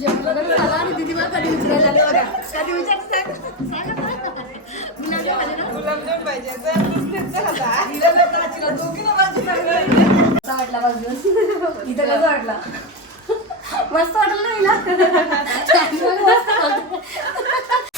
जेवण वगैरे झालं आणि दीदी पाहिजे कसा वाटला इथं कसं वाटला मस्त वाटलं नाही ना मस्त वाटलं.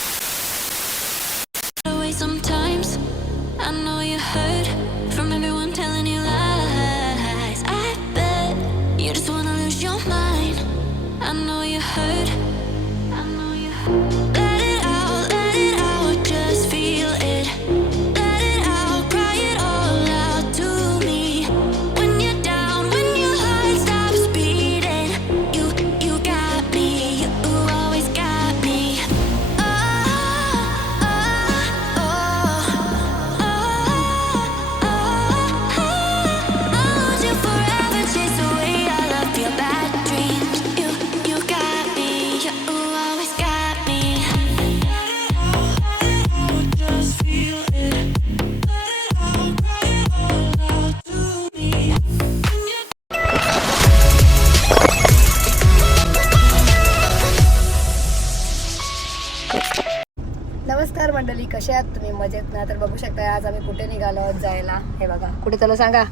नमस्कार मंडळी कशा आहात तुम्ही? मजेत ना? तर बघू शकता आज आम्ही कुठे निघालो आहोत जायला? हे बघा कुठे चलो सांगा?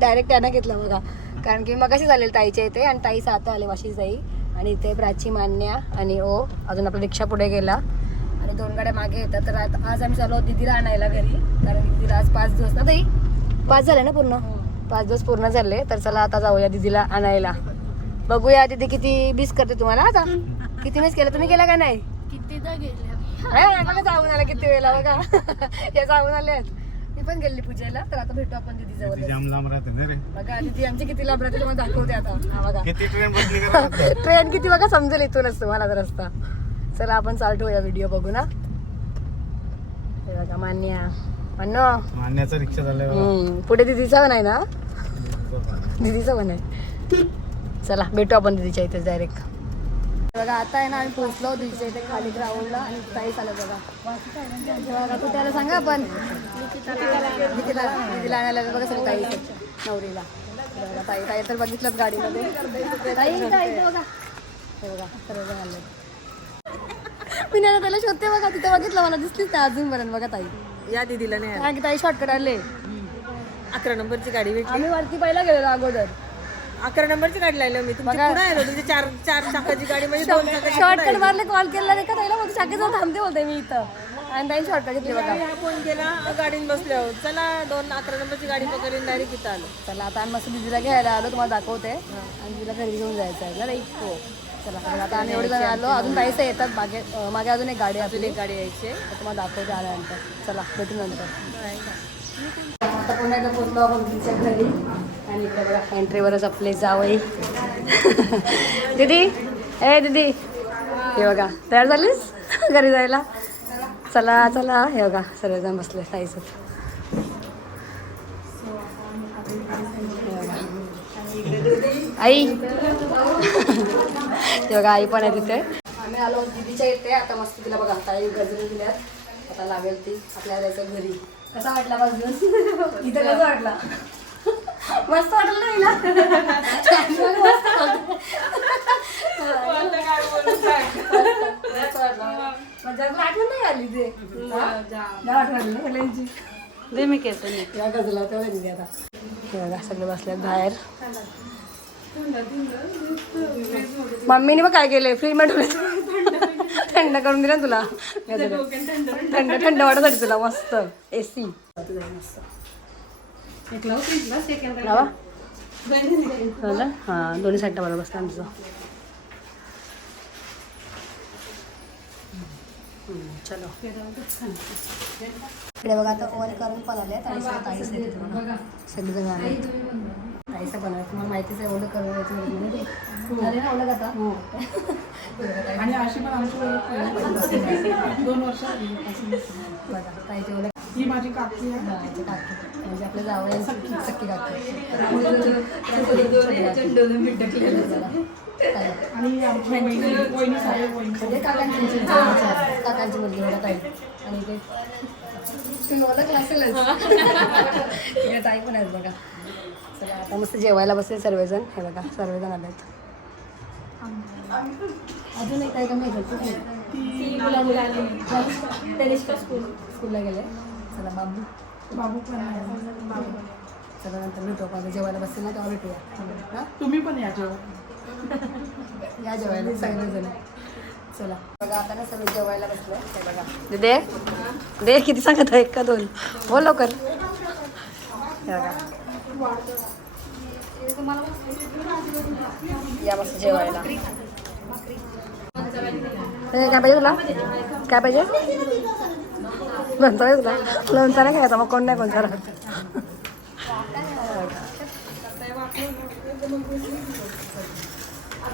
डायरेक्ट त्यांना घेतलं बघा. कारण की मग कशी झालेली ताईच्या इथे आणि ताई सात आले वाशी जाई आणि इथे प्राची मान्या आणि ओ अजून आपला रिक्षा पुढे गेला. आणि दोन गाड्या मागे येतात. तर आता आज आम्ही चालू दीदीला आणायला घरी. कारण दीदीला आज पाच दिवस ना ताई? पाच झाले ना पूर्ण? पाच दिवस पूर्ण झाले. तर चला आता जाऊया दीदीला आणायला. बघूया दीदी किती मिस करते तुम्हाला आता. किती मिस केलं? तुम्ही केला का नाही? कितीदा गेले. बघा जाऊन आला किती वेळेला बघा. हे जाऊन आले आहेत. मी पण गेली पूजेला तर आता भेटू आपण दीदी जवळ. जाम लांब राहते ना रे. बघा दीदी आमची किती लांब राहते तुम्हाला दाखवते आता. हा बघा. किती ट्रेन बसली का राहते? ट्रेन किती बघा समजेल इथूनच तुम्हाला तर रस्ता. चला आपण चालू ठेवूया व्हिडिओ बघू ना हे बघा मान्या. मान्य मान्याचा रिक्षा झाला पुढे दीदीचा पण आहे ना? दीदीचा पण आहे. चला भेटू आपण दीदीच्या इथे डायरेक्ट बघा आता आहे ना आम्ही पोहोचलो दीदीच्या इथे खाली ग्राउंडला आणि ताई आलं बघा. बघा कुठे सांगा आपण? दीदीला दीदीला आणायला बघा सगळी ताई. नवरीला. बघा ताई ताई तर बघितलंच गाडीमध्ये. ताई बघा. हे बघा आले. मी नाही त्याला शोधते बघा तिथे बघितलं मला दिसलीच नाही अजूनपर्यंत बघा ताई. या दीदीला नाही ताई शॉर्टकट आले अकरा नंबरची गाडी आम्ही वरती पहिला गेलेलो अगोदर. अकरा नंबरची गाडी लावली मी. तुमची बघा. पुढे आलो तुमची चार चार चाकाची गाडी म्हणजे दोन चाकाची शॉर्टकट मारले कॉल केला नाही का? ताईला बोलते शाखेत थांबते बोलते मी इथं. आणि ताई शॉर्टकट घेतली बघा. हा फोन केला गाडीत बसले आहोत. चला दोन अकरा नंबरची गाडी पकडून डायरेक्ट इथं आलो. चला आता आम्ही मस्त दिदीला घ्यायला आलो तुम्हाला दाखवते. आणि तिला घरी घेऊन जायचं आहे. ना ताई हो. चला तर आता आम्ही एवढे जण आलो. अजून ताईचं येतात. मागे अं, मागे अजून एक गाडी आपली. एक गाडी यायची तुम्हाला दाखवते आल्यानंतर. चला भेटू नंतर. आता पुन्हा एकदा पोचलो आपण तिच्या घरी. आणि इकडे बघा एंट्रीवरच आपले जावई. दीदी ए दीदी हे बघा तयार झालीस? घरी जायला? चला चला हे बघा सर्वजण बसले ताईसोबत आई. हे बघा आई पण आहे तिथे. आम्ही आलो दीदीच्या इथे. आता मस्त तिला बघा आता आई गजरे दिल्यात. आता लागेल ती आपल्याला जायचं घरी. कसा वाटला पाच इथं कसा वाटला? मस्त वाटलं नाही ना मस्त वाटलं. मस्त वाटलं. म्हणजे तुला आठवण नाही आली ते. हा? जा. आठवण आली ना सगळ्यांची दे मी केस या गजला तेव्हा दिली आता. हे बघा सगळे बसल्यात बाहेर. मम्मीने मग काय केलंय. फ्रीजमध्ये थंड करून दिलं ना तुला. थंड थंड वाटासाठी तुला. मस्त. एसी लावा झालं? हां दोन्ही साईडला बरोबर बसला आमचं चलो. इकडे बघा आता ओव्हर करून बघा. सगळेजण आले. ताईचं पण आहे तुम्हाला माहितीच आहे ओलं करून. अरे ना ओलं आता? आणि अशी पण आमची दोन वर्ष बघा ताईचे ओलं ही माझी काकी आहे काकी. म्हणजे आपल्या काकी. आणि म्हणजे काकांची काकांची मुलगी मला ताई आणि ते तुम्ही ताई पण आहेत बघा. आता मस्त जेवायला बसले सर्वजण. हे बघा सर्वजण आलेत अजून एक काय का? ती मुला मुला टेलिस्का स्कूल स्कूलला गेले. चला बाबू. बाबू पण चला नंतर भेटू आपण. जेवायला बसतील ना तेव्हा भेटूया. हा. तुम्ही पण या जेव्हा या जेवायला सगळेजण. चला. बघा आता ना सगळे जेवायला बसलो. ते बघा. दे दे. किती सांगत आहे? एक का दोन? बोल लवकर. हे बघा. या मस्त जेवायला. हे काय पाहिजे तुला? काय पाहिजे? लोणचं पाहिजे तुला लोणचं नाही खायचं मग कोण नाही कोणता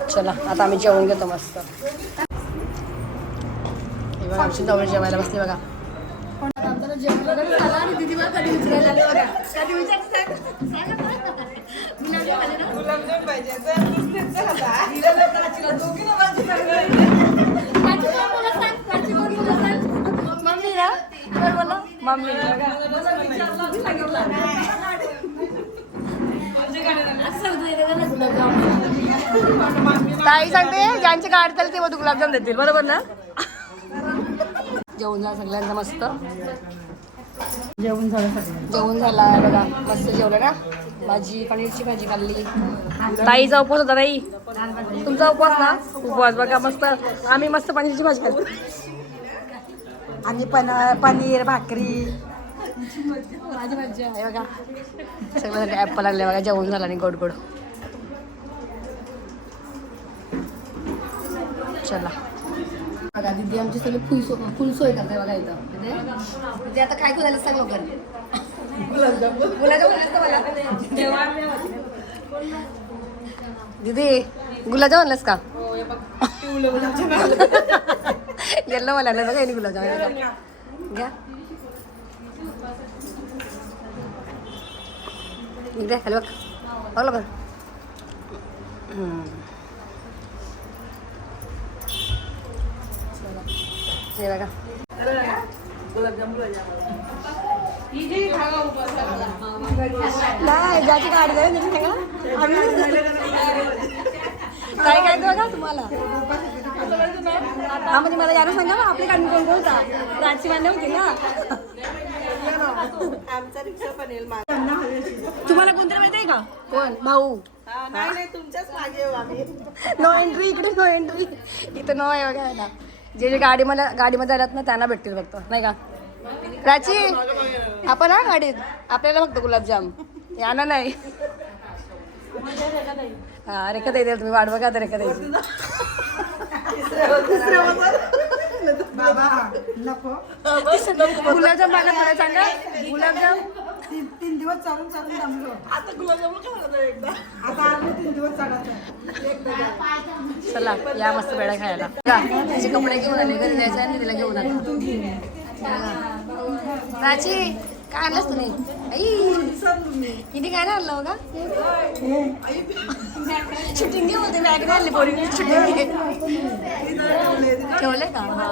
चला आता आम्ही जेवण घेतो मस्त. हे बघा आमची जवळ जेवायला बसली बघा. जेवण तर बोला मम्मी ताई सांगते ज्यांची गाडी चालते ते मग गुलाबजाम देतील बरोबर ना? जेवण झालं सगळ्यांचं मस्त. जेवण झालं जेवण झाला बघा मस्त जेवलं ना? भाजी पनीरची भाजी खाल्ली. ताईचा उपवास होता ताई. तुमचा उपवास ना? उपवास बघा मस्त. आम्ही मस्त पनीरची भाजी खाल्ली. आणि पण पनीर भाकरी. माझी भाजी आहे बघा ॲप्पल लागले बघा जेवण झालं आणि गोड गोड. चला. बघा दिदी आमची सगळी फुल सो फुल सोय करते बघा इथं. म्हणजे दिदी आता काय झालं सांग लवकर? गुलाबजाम म्हणलं दिदी गुलाबजाम म्हणलंस का? येल्लो मला आणलं बघा यांनी गुलाबजाम घ्या. इकडे खाली बघ. हो, बघ हे बघा. नाही ज्याची काय काय बघा तुम्हाला? हा म्हणजे मला यायला सांगा ना आपली गाडी कोण बोलता राजची मान्य होती ना? आमचा रिक्षा पण येईल तुम्हाला कोणतरी माहिती आहे का? कोण? भाऊ. नाही नाही तुमच्याच मागे येऊ आम्ही नो एंट्री इकडे नो एंट्री इथं नो आहे बघा ना जे जे गाडी मला गाडीमध्ये आल्यात ना त्यांना भेटतील फक्त नाही का? प्राची आपण हा गाडीत. आपल्याला फक्त गुलाबजाम. याना नाही. हा रेखा ताई तुम्ही. वाट बघा तर रेखा ताईची बाबा नको गुलाबजाम बघा मला सांगा गुलाबजाम तीन तीन दिवस चालून चालून थांबलो आता गुलाबजाम एकदा आता आम्ही तीन दिवस चालायचं चला या मस्त पेढा खायला. तिचे कपडे घेऊन आले घरी जायचं आणि तिला घेऊन आले प्राची काय आणलंस तुम्ही आई किती काय आणलं बघा? शूटिंग घे होते बॅग नाही आणली पोरी शूटिंग घे ठेवले का? हा.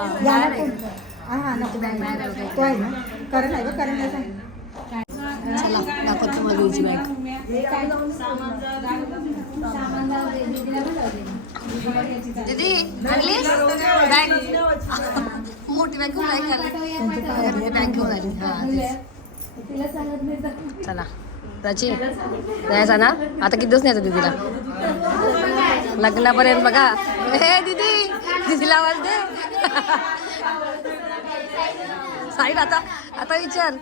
हा नको बॅग बाहेर आहे बघा. तो आहे ना. कारण आहे बघ कारण आहे सांग. चला दाखवतो तुम्हाला तुझी बॅग दीदी आणलीस? बॅग मोठी बॅग घेऊन आली. घरी बॅग घेऊन आली. हा. चला. प्राची नाही ना आता किती दिवस न्यायचं दीदीला? लग्नापर्यंत बघा. हे दीदी दीदीला आवाज दे. साहिल आता आता विचार.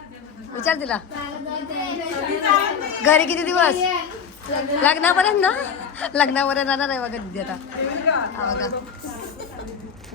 विचार तिला. घरी किती दिवस? लग्नापर्यंत ना? लग्नापर्यंत राहणार आहे बघा दीदी आता. बघा.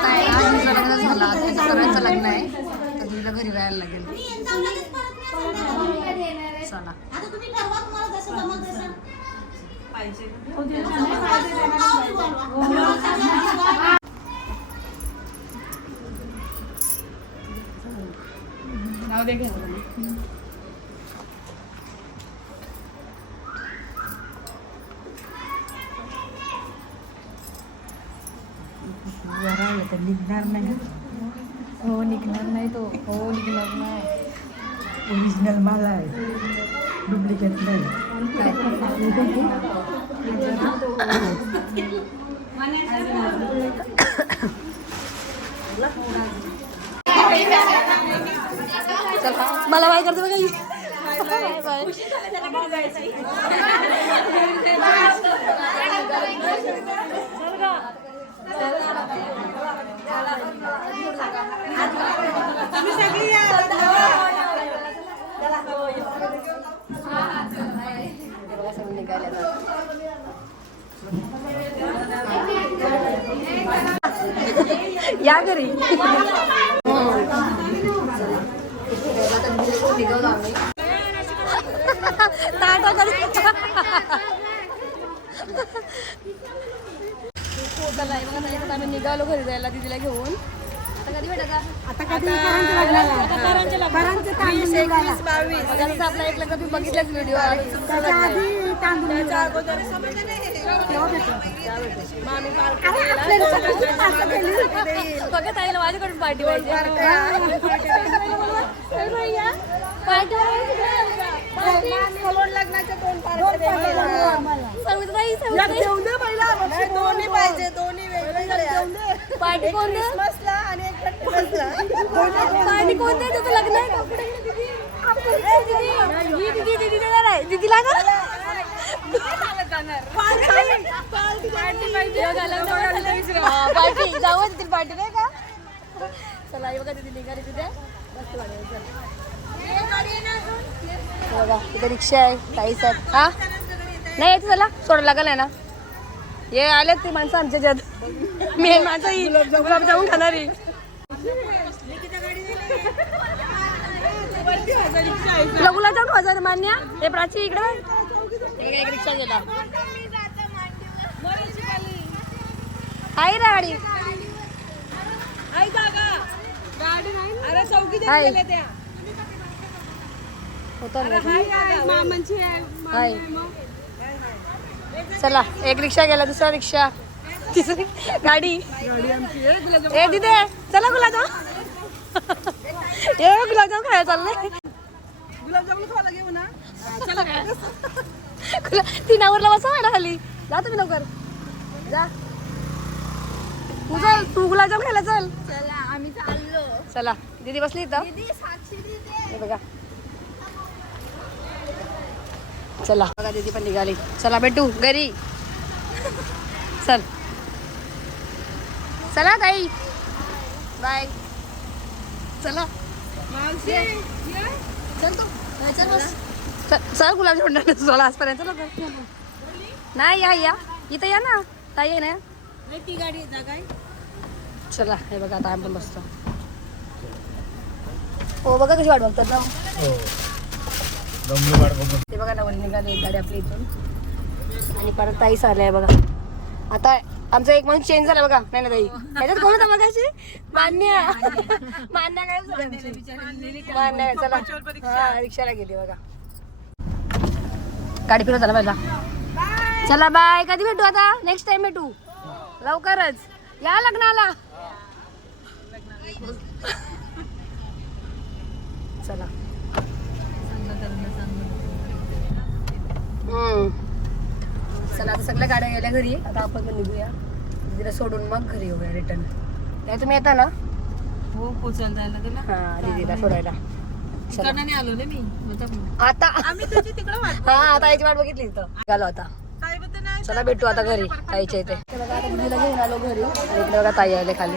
आता आहे ना, तिचं लग्न झालं. आता तिचं सगळ्यांचं लग्न आहे. तर तिला घरी राहायला लागेल. चला. नाव दे घ्या निघणार नाही हो निघणार नाही तो हो निघणार नाही ओरिजिनल माल आहे डुप्लिकेट नाही चला मला बाय करतो बघा ही. बाय या घरी. निघालो घरी जायला दिदीला घेऊन. आता कधी जसं आपला एक लग्न तुम्ही बघितलंच व्हिडिओ त्याच्या आधी तांदूळ निघाला. ताईला माझ्याकडून पार्टी पाहिजे सविताताई, सविताताई. दोन्ही पाहिजे दोन्ही वेगवेगळे पार्टी कोण दे? पार्टी कोण तुझं लग्न आहे कपडे दीदी. ही दीदी, दीदी देणार पार्टी जाऊ तिथे पार्टी नाही का? चला हे बघा तिथे निघाली तिथे. मस्त. बघा रिक्षा आहे काहीच आहेत. हा? नाही येते चला सोडा लागल आहे ना. हे आलेत ती माणसं आमच्या ज्यात मेन माणसं ही गुलाबजामुन. खाणारी तुला गुलाबजामुन हजार मान्य. हे प्राची इकडे. एक रिक्षा गेला ना. अरे चौकी हाय. त्या. होतं ना. मामांची हाय. चला एक रिक्षा गेला दुसरा रिक्षा. तिसरी गाडी. ए दिदे चला गुलाबजाम ए गुलाबजाम खायला चाललंय. गुलाबजामुन खायला घेऊ ना. गुला तिनावरला बसा वाडा खाली. जा तुम्ही लवकर. जा. तू चल तू गुलाबजाम खायला चल. चला आम्ही चाललो. चला दीदी बसली इथं. दीदी साक्षी दीदी. हे बघा. चला. बघा दीदी पण निघाली. चला भेटू घरी. चल. चला ताई. बाय. चला. चल तू. चल. बस. चल- चल चला आजपर्यंत लवकर नाही या या. इथं या ना. ताई आहे ना? ती गाडी जागा आहे चला हे बघा आता आम्ही पण बसतो. हो बघा कशी वाट बघतात ना. हो. ते बघा नवरी निघाली एक गाडी आपली इथून. आणि परत ताईच आलाय बघा. आता आमचा एक माणूस चेंज झाला बघा नाही ना ताई ह्याच्यात कोण होता बघाशी मान्य. मान्य काय झालं? मान्य चला. हा रिक्षाला गेली बघा. गाडी फिरवत ना पहिला. चला बाय. कधी भेटू आता? नेक्स्ट टाइम भेटू. लवकरच. या लग्नाला. चला. हम्म. चला आता सगळ्या गाड्या गेल्या घरी. आता आपण पण निघूया. तिला सोडून मग घरी येऊया रिटर्न नाही तुम्ही येता ना? हो जायला तुला हा दीदीला सोडायला. आलो ना मी. आता. आम्ही तुझी तिकडं वाट हा आता याची वाट बघितली निघालो आता. चला भेटू आता घरी. ताईच्या इथे. बघा आता घेऊन आलो घरी. आणि इकडे बघा ताई आले खाली.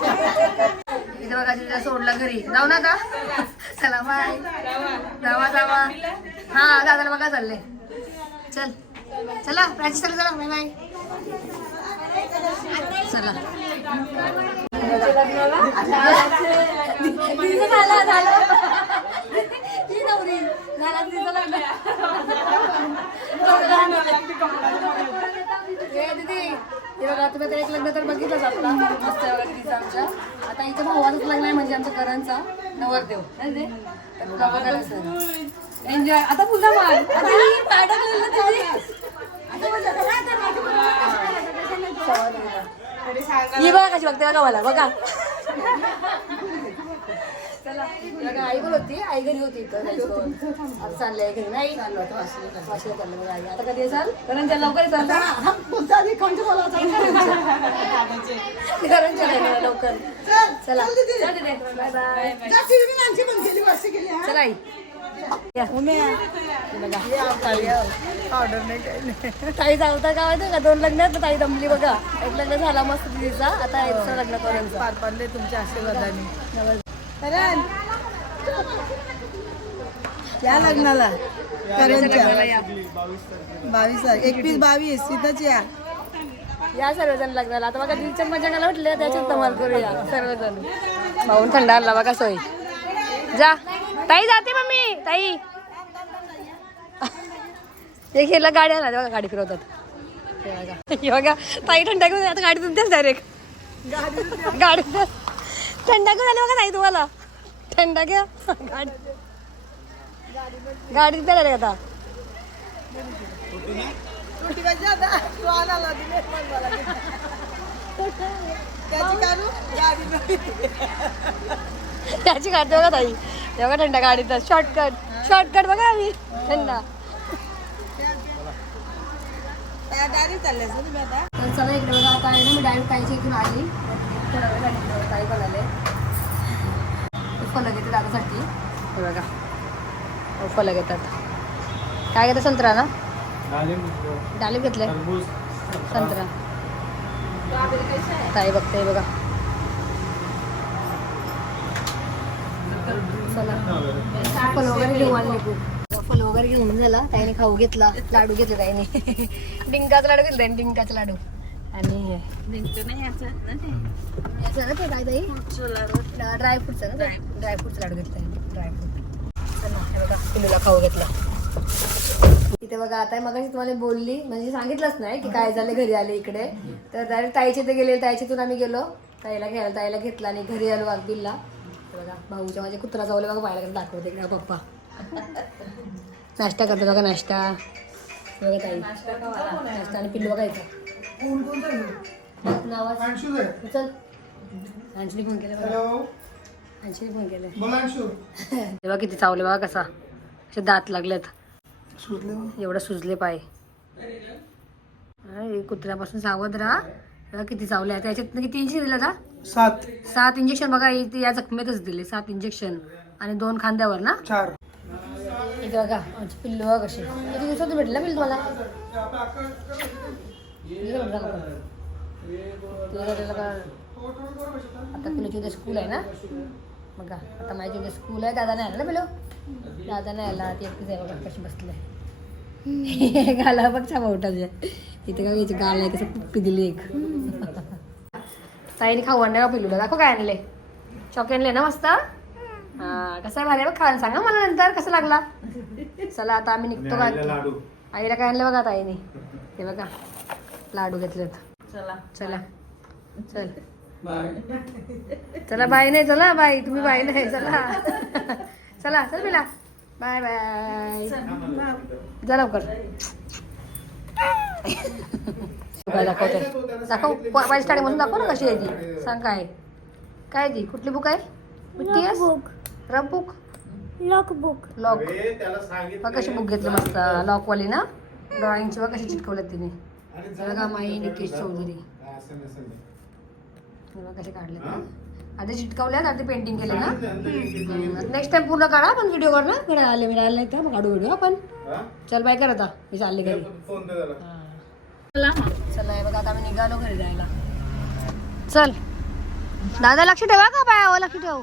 इथे बघा तिला सोडला घरी. जाऊ ना का चला बाय जावा जावा. हा दादाला बघा चालले. चल. चला प्राची चला चला. बाय बाय चला. झालं, झालं. एक लग्न तर बघितलंच आपला मस्त आमच्या आता इथं भावाचंच लग्न आहे म्हणजे आमच्या करणचा नवरदेव? तर तुला एन्जॉय आता पुन्हा मार आता. ही बघा कशी बघते. बघा मला. बघा चला बघा आई पण होती? आई घरी होती. आता चाललंय घरी नाही? आता वाशिला वाशिला चाललं. बघा आई. आता कधी कारण त्या लवकर नाही लवकर. चला बाय बाय. चला आई. ऑर्डर नाही ताई जावता का माहिती का? दोन लग्न आहेत, ताई दमली बघा. एक लग्न झाला मस्त दिदीचा आता एक दुसरं लग्न करायचं पार पडले तुमच्या आशीर्वादाने. या लग्नाला. करणच्या बावीस एकवीस बावीस तिथंच या. या सर्वजण लग्नाला. आता बघा दिदीच्या मजा घाला म्हटलं त्याच्यात धमाल करूया. सर्वजण. भाऊन थंड आणला बघा सोय. जा. ताई जाते मम्मी. ताई. एक हेला गाडी आणला बघा गाडी फिरवतात. हे बघा. हे बघा. ताई थंडा घेऊन आता गाडी तुमच्याच डायरेक्ट गाडी थंडा घेऊन आली बघा ताई तुम्हाला. थंडा घ्या. गाडी गाडीत पेला आता. त्याची गाडी बघा ताई. हे बघा थंडा गाडीचा. शॉर्टकट शॉर्टकट बघा आम्ही. थंडा. डायरेक्ट चालले तर चला इकडे बघा. आता आहे ना मी डायरेक्ट ताईच्या इथून आली. थोडा वेळ आले फलं घेते दादासाठी. हे बघा. हो, फलं घेतात. काय घेतं संत्रा ना? डाळिंब घेतले. संत्रा. ताई बघते बघा. चला. फल वगैरे घेऊ आले फल वगैरे घेऊन झाला. ताईने खाऊ घेतला. लाडू घेतले ताईने डिंकाचा लाडू घेतला डिंकाचा लाडू. आणि याचं? ना ते काय ताई ड्रायफ्रूटचा ना ड्रायफ्रूटचा लाडू घेतला ड्रायफ्रूट हे बघा पिलूला खाऊ घेतला. इथे बघा आता मग तुम्हाला बोलली म्हणजे सांगितलंच नाही की काय झालं घरी आले इकडे. तर डायरेक्ट ताईच्या इथे गेले ताईच्या इथून आम्ही गेलो. ताईला घ्यायला ताईला घेतला आणि घरी आलो हे बघा भाऊच्या माझे कुत्रा चावले बघा कसं दाखवते इकडे पप्पा. नाश्ता करतो बघा नाश्ता. हे बघा ताई. नाश्ता आणि पिल्लू बघायचा नावाज चल. अंशली फोन केला बघा. अंशली फोन केलं. तेव्हा किती चावले बघा कसा. असे दात लागलेत. एवढं सुजले पाय. अरे, कुत्र्यापासून सावध राहा. तेव्हा किती चावले आहेत. त्याच्यात किती इंजेक्शन दिलं का सात. सात इंजेक्शन बघा इथे या जखमेतच दिले. सात इंजेक्शन आणि दोन खांद्यावर ना? चार. इथे बघा आमची पिल्लू बघा कशी. किती दिवसात भेटलं पिल्लू तुम्हाला? आता तुला उद्या स्कूल आहे ना बघा आता माझी उद्या स्कूल आहे दादा नाही आला ना पिल्लू दादा नाही आला ती एकटीच आहे बघा कशी बसले गाला बघ छापा उठायचे इथे का घ्यायची गाल आहे कसं पुप्पी दिली एक ताईने खाऊ आणलं का पिलूला दाखव काय आणले चॉक आणले ना मस्त कसं आहे भारी बघ खायला सांगा मला नंतर कसं लागला चला आता आम्ही निघतो का आईला काय आणलं बघा ताईने हे बघा. लाडू घेतलेत. चला. चला. चल. चला बाय नाही चला बाय तुम्ही बाय नाही चला. चला चल बिला बाय बाय. जा लवकर. दाखवते. दाखव. माझ्या स्टार्टिंगपासून दाखव ना कशी आहे ती. सांग काय काय ती? कुठली बुक आहे? Rough book lock book lock कशी बुक घेतली मस्त. लॉकवाली ना? ड्रॉइंगची बघ कशी चिटकवल्यात तिने. आणि बघा माई निकेश चौधरी. कसे काढले आधी चिटकवल्यात आधी पेंटिंग केले ना. नेक्स्ट टाइम पूर्ण काढा पण व्हिडिओ कर ना घरी आले मी राहिले तर मग काढू व्हिडिओ आपण. चल बाय कर आता. मी चालले घरी. चला हे. बघा आता आम्ही निघालो घरी जायला. चल. दादा लक्ष ठेवा का पायावर लक्ष ठेव.